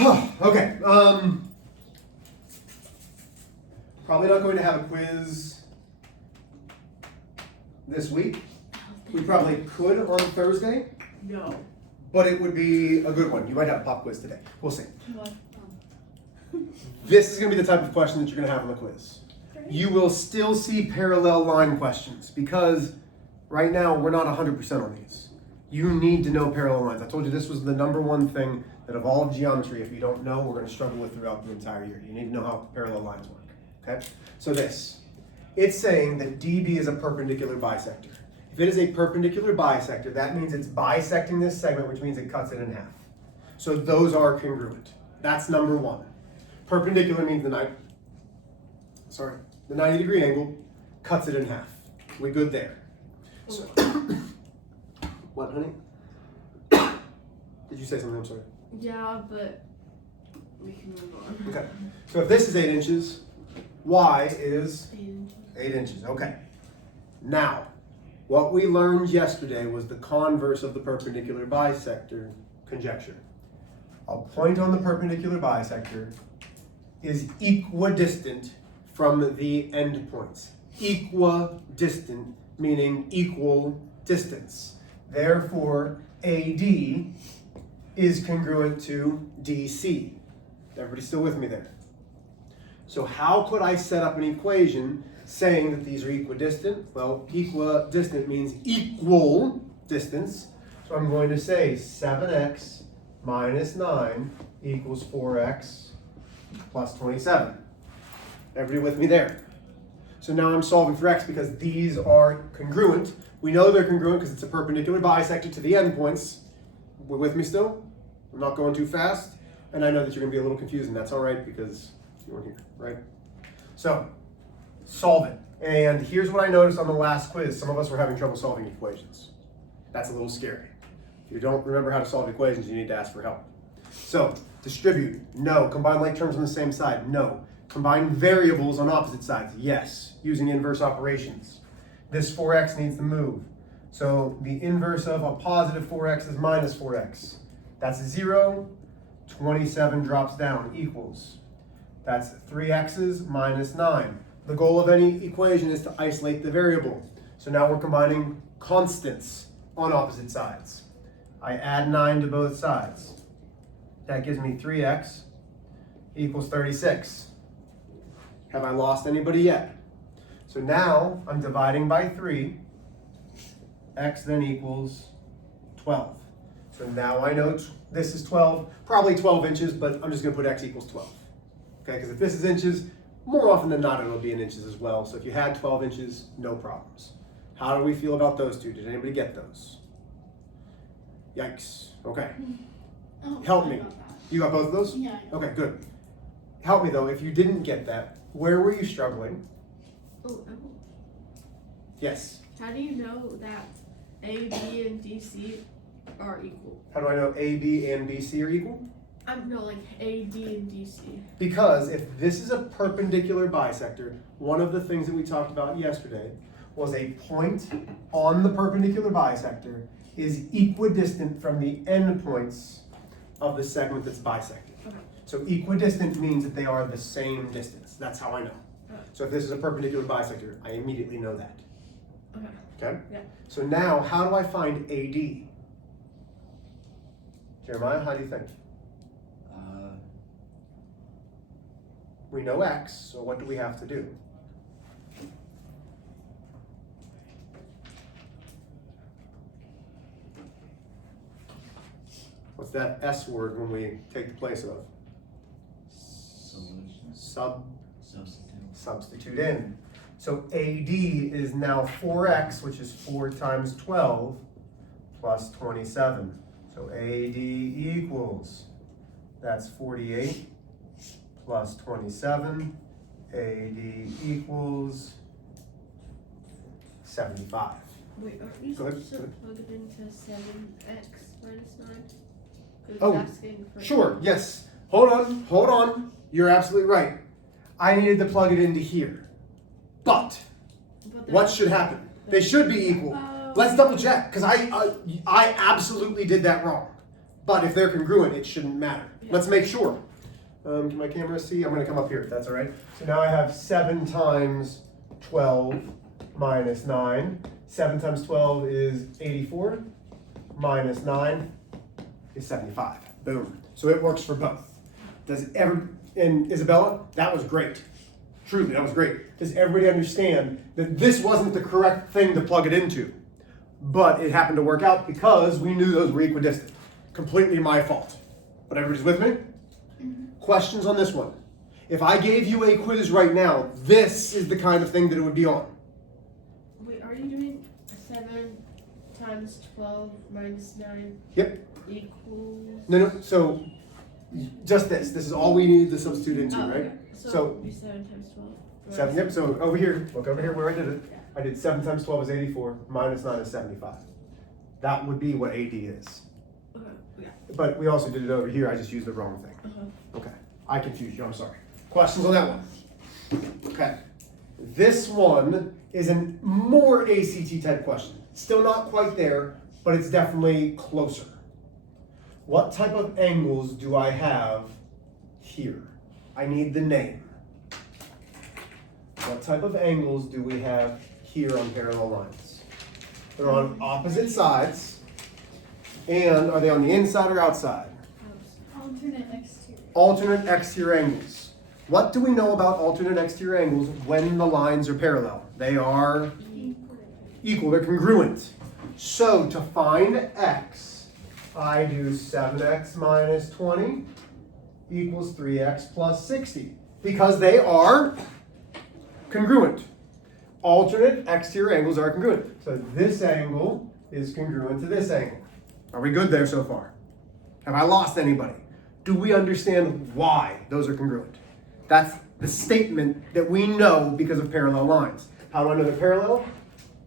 Okay. Probably not going to have a quiz this week. We probably could on Thursday, No. but it would be a good one. You might have a pop quiz today. We'll see. What? This is going to be the type of question that you're going to have on the quiz. You will still see parallel line questions because right now we're not 100% on these. You need to know parallel lines. I told you this was the number one thing that of all of geometry, if you don't know, we're going to struggle with throughout the entire year. You need to know how parallel lines work. Okay? So it's saying that DB is a perpendicular bisector. If it is a perpendicular bisector, that means it's bisecting this segment, which means it cuts it in half. So those are congruent. That's number one. Perpendicular means the 90-degree angle cuts it in half. We good there. So, what, honey? Did you say something? I'm sorry. Yeah, but we can move on. Okay. So if this is 8 inches, y is 8 inches. 8 inches. Okay. Now, what we learned yesterday was the converse of the perpendicular bisector conjecture. A point on the perpendicular bisector is equidistant from the endpoints. Equidistant meaning equal distance. Therefore, AD is congruent to DC. Everybody still with me there? So how could I set up an equation saying that these are equidistant? Well, equidistant means equal distance. So I'm going to say 7x minus 9 equals 4x plus 27. Everybody with me there? So now I'm solving for x because these are congruent. We know they're congruent because it's a perpendicular bisector to the endpoints. We're with me still? I'm not going too fast. And I know that you're going to be a little confused, and that's all right because you weren't here, right? So, solve it. And here's what I noticed on the last quiz. Some of us were having trouble solving equations. That's a little scary. If you don't remember how to solve equations, you need to ask for help. So, distribute, no. Combine like terms on the same side, no. Combine variables on opposite sides, yes, using inverse operations. This 4x needs to move. So the inverse of a positive 4x is minus 4x. That's 0, 27 drops down, equals. That's 3x's minus 9. The goal of any equation is to isolate the variable. So now we're combining constants on opposite sides. I add 9 to both sides. That gives me 3x equals 36. Have I lost anybody yet? So now I'm dividing by 3. X then equals 12. So now I know this is 12, probably 12 inches, but I'm just going to put x equals 12. Okay, because if this is inches, more often than not it'll be in inches as well. So if you had 12 inches, no problems. How do we feel about those two? Did anybody get those? Yikes. Okay. Oh, Help I me. got that. You got both of those? Yeah. Okay, good. Help me though, if you didn't get that, where were you struggling? Oh, Yes. how do you know that A, B, and DC are equal? How do I know A, B, and BC are equal? No, like A, B, and DC. Because if this is a perpendicular bisector, one of the things that we talked about yesterday was a point on the perpendicular bisector is equidistant from the endpoints of the segment that's bisected. Okay. So equidistant means that they are the same distance. That's how I know. Okay. So if this is a perpendicular bisector, I immediately know that. Okay. Okay? Yeah. So now, how do I find AD? Jeremiah, how do you think? We know X, so what do we have to do? What's that S word when we take the place of? Solution. Substitute in. So AD is now 4x, which is 4 times 12 plus 27. So AD equals, that's 48 plus 27. AD equals 75. Wait, aren't you Go ahead, supposed to go ahead. plug it into 7x minus 9? 'Cause Oh, it's asking for Sure, yes. Hold on. You're absolutely right. I needed to plug it into here. But But what should happen? They should be equal. Let's double check, because I absolutely did that wrong. But if they're congruent, it shouldn't matter. Yeah. Let's make sure. Can my camera see? I'm gonna come up here if that's all right. So now I have 7 times 12 minus 9. 7 times 12 is 84. Minus 9 is 75. Boom. So it works for both. And Isabella, that was great. Truly, that was great. Does everybody understand that this wasn't the correct thing to plug it into? But it happened to work out because we knew those were equidistant. Completely my fault. But everybody's with me? Mm-hmm. Questions on this one? If I gave you a quiz right now, this is the kind of thing that it would be on. Wait, are you doing 7 times 12 minus 9 Yep. equals? No, so just this. This is all we need to substitute into, Oh, right? okay. So, So- it'd be 7 times 12. 7, yep, so over here, look over here where I did it. I did 7 times 12 is 84, minus 9 is 75. That would be what AD is. Okay, yeah. But we also did it over here, I just used the wrong thing. Uh-huh. Okay, I confused you, I'm sorry. Questions on that one? Okay, this one is a more ACT type question. Still not quite there, but it's definitely closer. What type of angles do I have here? I need the name. What type of angles do we have here on parallel lines? They're on opposite sides. And are they on the inside or outside? Alternate exterior. Alternate exterior angles. What do we know about alternate exterior angles when the lines are parallel? They are equal, they're congruent. So to find x, I do 7x minus 20 equals 3x plus 60. Because they are congruent. Alternate exterior angles are congruent. So this angle is congruent to this angle. Are we good there so far? Have I lost anybody? Do we understand why those are congruent? That's the statement that we know because of parallel lines. How do I know they're parallel?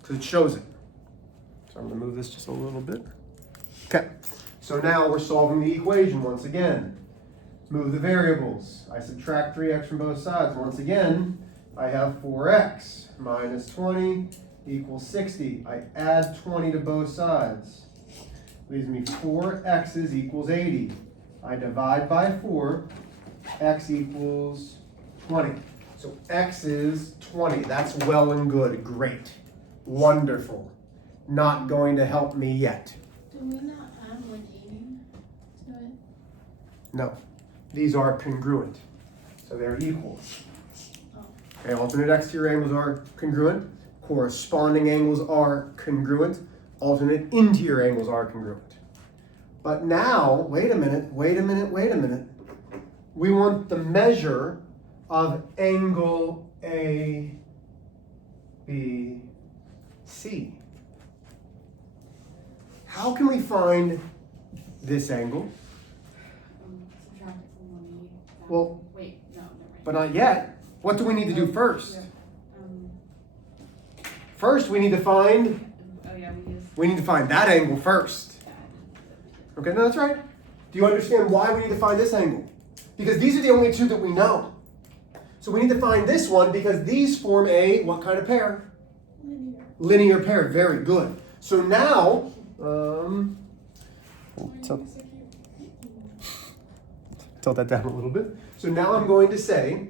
Because it shows it. So I'm going to move this just a little bit. Okay, so now we're solving the equation once again. Move the variables. I subtract 3x from both sides. Once again, I have 4x minus 20 equals 60. I add 20 to both sides. Leaves me 4x's equals 80. I divide by 4, x equals 20. So x is 20. That's well and good. Great. Wonderful. Not going to help me yet. Do we not add 180 to it? No. These are congruent. So they're equal. Oh. Okay, alternate exterior angles are congruent. Corresponding angles are congruent. Alternate interior angles are congruent. But now, wait a minute. We want the measure of angle A, B, C. How can we find this angle? Subtract it from 180. Well, Wait, no, never mind. but not yet. What do we need to do first? Um, First, we need to find we use that angle first. that. Okay, no, that's right. Do you understand why we need to find this angle? Because these are the only two that we know. So we need to find this one because these form a, what kind of pair? Linear. Linear pair, very good. So now, tilt that down a little bit. So now I'm going to say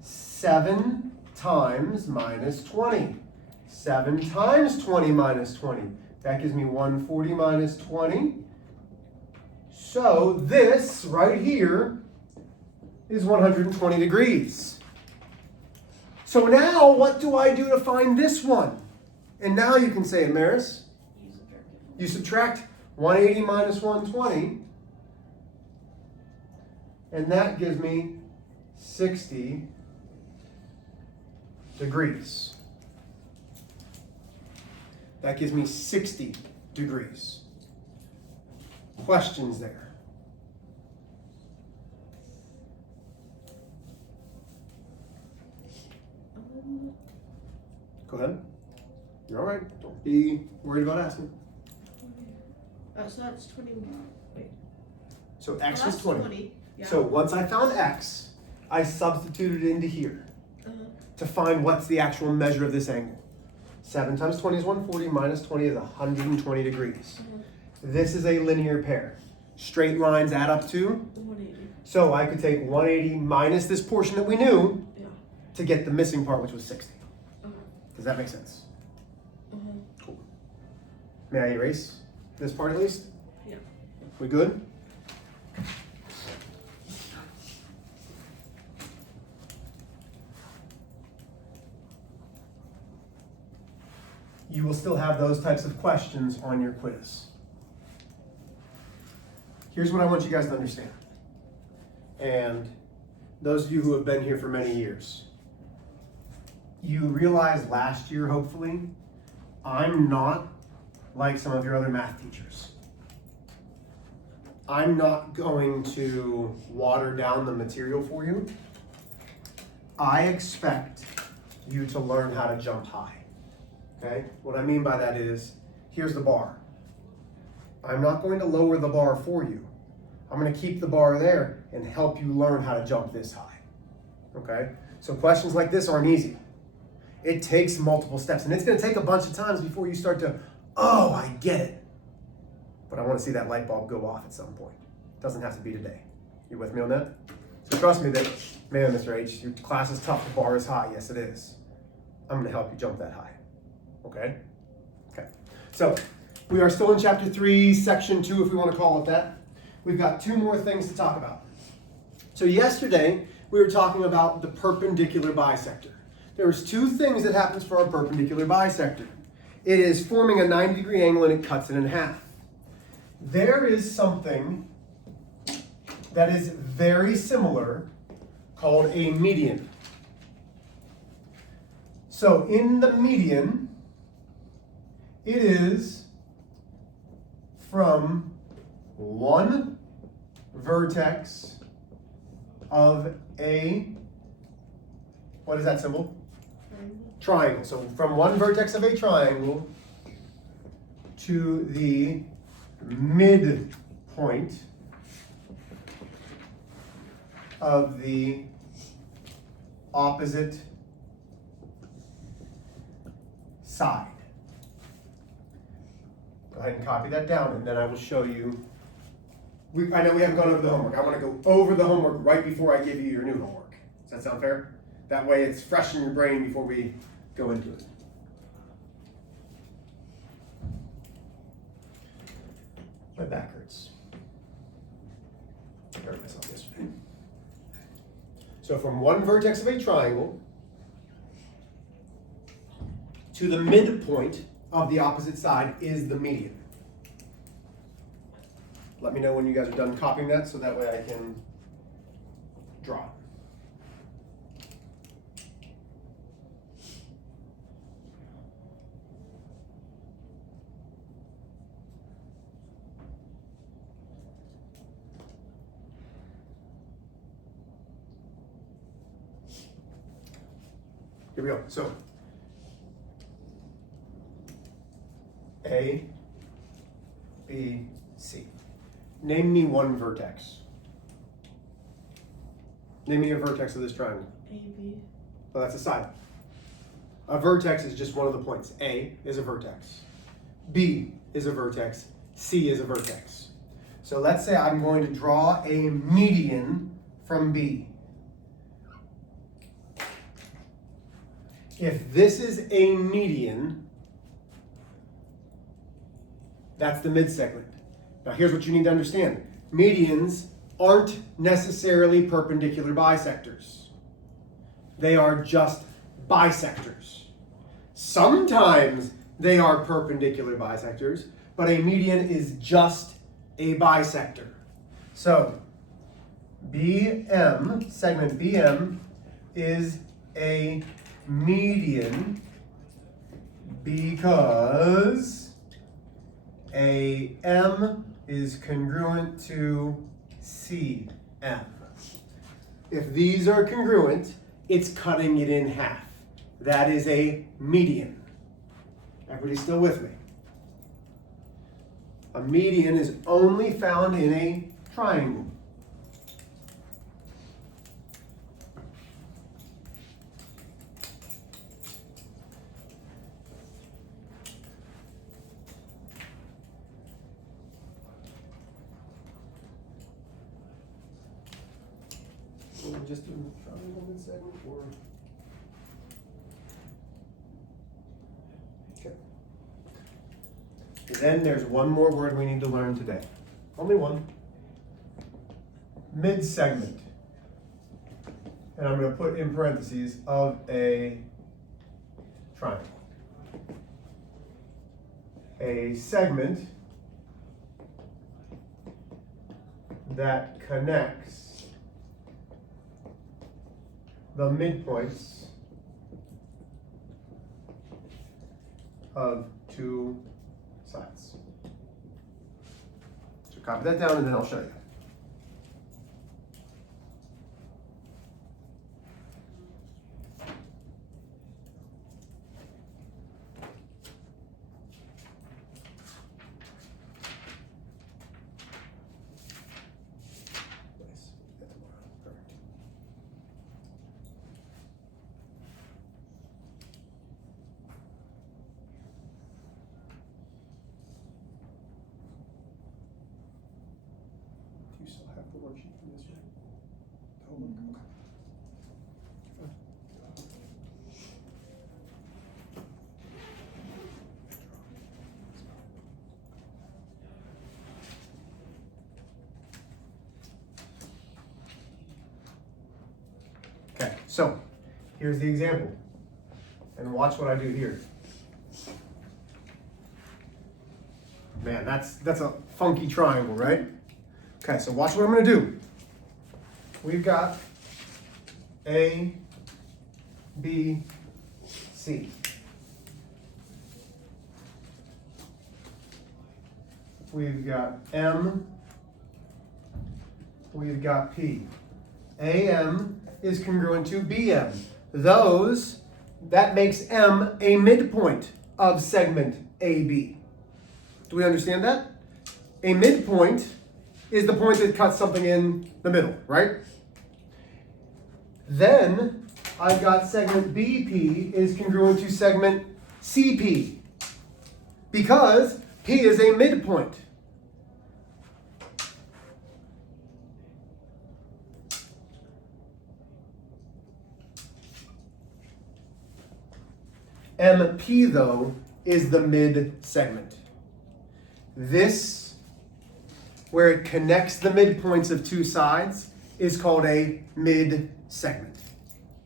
7 times minus 20. 7 times 20 minus 20. That gives me 140 minus 20. So this right here is 120 degrees. So now what do I do to find this one? And now you can say it, Maris. You subtract 180 minus 120. And that gives me 60 degrees. That gives me 60 degrees. Questions there? Go ahead. You're all right. Don't be worried about asking. So that's 20. Wait. So x Oh, was that's 20. Yeah. So once I found x, I substituted it into here Uh-huh. to find what's the actual measure of this angle. 7 times 20 is 140, minus 20 is 120 degrees. Uh-huh. This is a linear pair. Straight lines add up to? 180. So I could take 180 minus this portion that we knew Yeah. to get the missing part, which was 60. Okay. Does that make sense? Uh-huh. Cool. May I erase this part at least? Yeah. We good? You will still have those types of questions on your quiz. Here's what I want you guys to understand. And those of you who have been here for many years, you realized last year, hopefully, I'm not like some of your other math teachers. I'm not going to water down the material for you. I expect you to learn how to jump high. Okay? What I mean by that is, here's the bar. I'm not going to lower the bar for you. I'm going to keep the bar there and help you learn how to jump this high. Okay? So questions like this aren't easy. It takes multiple steps, and it's going to take a bunch of times before you start to, oh, I get it. But I want to see that light bulb go off at some point. It doesn't have to be today. You with me on that? So trust me that, man, Mr. H, your class is tough, the bar is high. Yes, it is. I'm going to help you jump that high. Okay? Okay. So we are still in chapter 3, section 2, if we want to call it that. We've got 2 more things to talk about. So yesterday, we were talking about the perpendicular bisector. There's 2 things that happens for our perpendicular bisector. It is forming a 90-degree angle and it cuts it in half. There is something that is very similar called a median. So in the median, it is from one vertex of a, what is that symbol? Triangle. So from one vertex of a triangle to the midpoint of the opposite side. Go ahead and copy that down, and then I will show you. I know we haven't gone over the homework. I want to go over the homework right before I give you your new homework. Does that sound fair? That way it's fresh in your brain before we go into it. My back hurts. I hurt myself yesterday. So from one vertex of a triangle to the midpoint of the opposite side is the median. Let me know when you guys are done copying that so that way I can draw it. Here we go. So, A, B, C. Name me one vertex. Name me a vertex of this triangle. AB. Well, that's a side. A vertex is just one of the points. A is a vertex. B is a vertex. C is a vertex. So let's say I'm going to draw a median from B. If this is a median, that's the midsegment. Now here's what you need to understand. Medians aren't necessarily perpendicular bisectors. They are just bisectors. Sometimes they are perpendicular bisectors, but a median is just a bisector. So BM, segment BM, is a median because AM is congruent to CM. If these are congruent, it's cutting it in half. That is a median. Everybody still with me? A median is only found in a triangle. Or just a triangle mid-segment, or? Okay. Then there's one more word we need to learn today. Only one. Mid-segment. And I'm going to put in parentheses of a triangle. A segment that connects the midpoints of two sides. So copy that down and then I'll show you. You still have the worksheet from this year? Oh, okay. Okay, so here's the example. And watch what I do here. Man, that's a funky triangle, right? Okay, so watch what I'm going to do. We've got A, B, C. We've got M. We've got P. AM is congruent to BM. That makes M a midpoint of segment AB. Do we understand that? A midpoint is the point that cuts something in the middle, right? Then I've got segment BP is congruent to segment CP because P is a midpoint. MP, though, is the mid segment. This, where it connects the midpoints of two sides, is called a mid segment.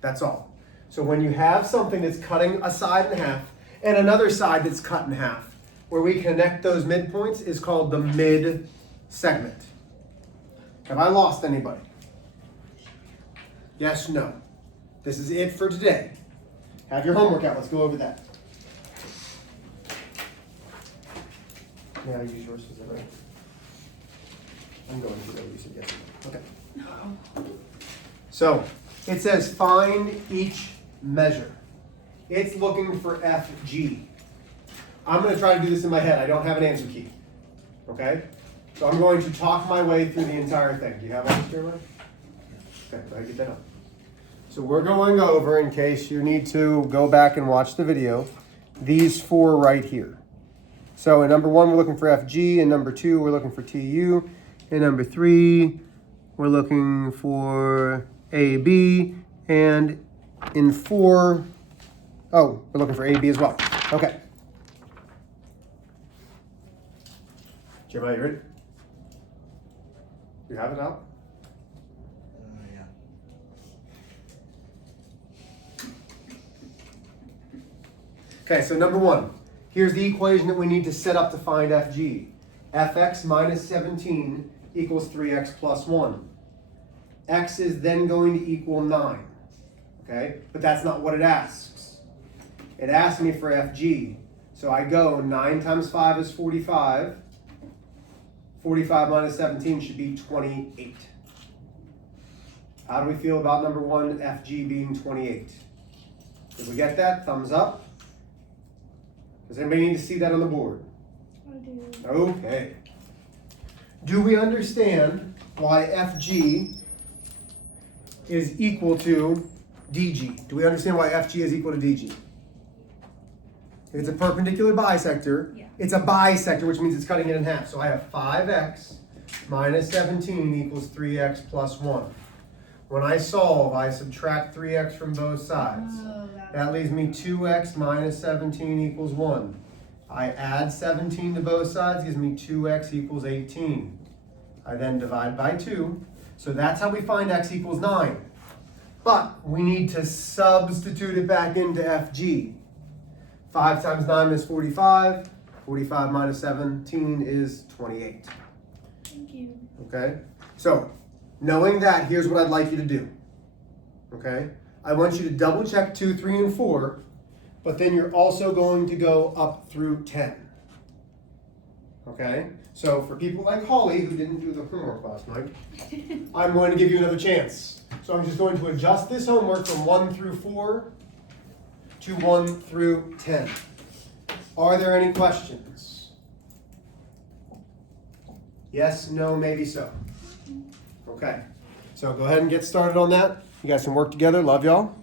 That's all. So when you have something that's cutting a side in half and another side that's cut in half, where we connect those midpoints is called the mid segment. Have I lost anybody? Yes, no. This is it for today. Have your homework out. Let's go over that. May I use yours? Is that right? I'm going to go. You said yes. Okay. So it says find each measure. It's looking for FG. I'm going to try to do this in my head. I don't have an answer key. Okay? So I'm going to talk my way through the entire thing. Do you have all this, Jeremiah? Okay, go ahead, get that up. So we're going over, in case you need to go back and watch the video, these four right here. So in number 1, we're looking for FG. In number 2, we're looking for TU. In number 3, we're looking for AB. And in 4, we're looking for AB as well. Okay. Jeremiah, you ready? You have it out? Yeah. Okay, so number 1. Here's the equation that we need to set up to find FG. Fx minus 17 equals 3x plus 1. X is then going to equal 9. Okay, but that's not what it asks. It asks me for FG. So I go 9 times 5 is 45. 45 minus 17 should be 28. How do we feel about number 1, FG being 28? Did we get that? Thumbs up. Does anybody need to see that on the board? I do. Okay. Do we understand why FG is equal to DG? Do we understand why FG is equal to DG? If it's a perpendicular bisector, Yeah. it's a bisector, which means it's cutting it in half. So I have 5x minus 17 equals 3x plus 1. When I solve, I subtract 3x from both sides. Oh, That leaves me 2x minus 17 equals 1. I add 17 to both sides, gives me 2x equals 18. I then divide by 2. So that's how we find x equals 9. But we need to substitute it back into FG. 5 times 9 is 45. 45 minus 17 is 28. Thank you. Okay? So, knowing that, here's what I'd like you to do. Okay? I want you to double check 2, 3, and 4, but then you're also going to go up through 10. Okay? So, for people like Holly, who didn't do the homework last night, I'm going to give you another chance. So, I'm just going to adjust this homework from 1 through 4 to 1 through 10. Are there any questions? Yes, no, maybe so. Okay. So go ahead and get started on that. You guys can work together. Love y'all.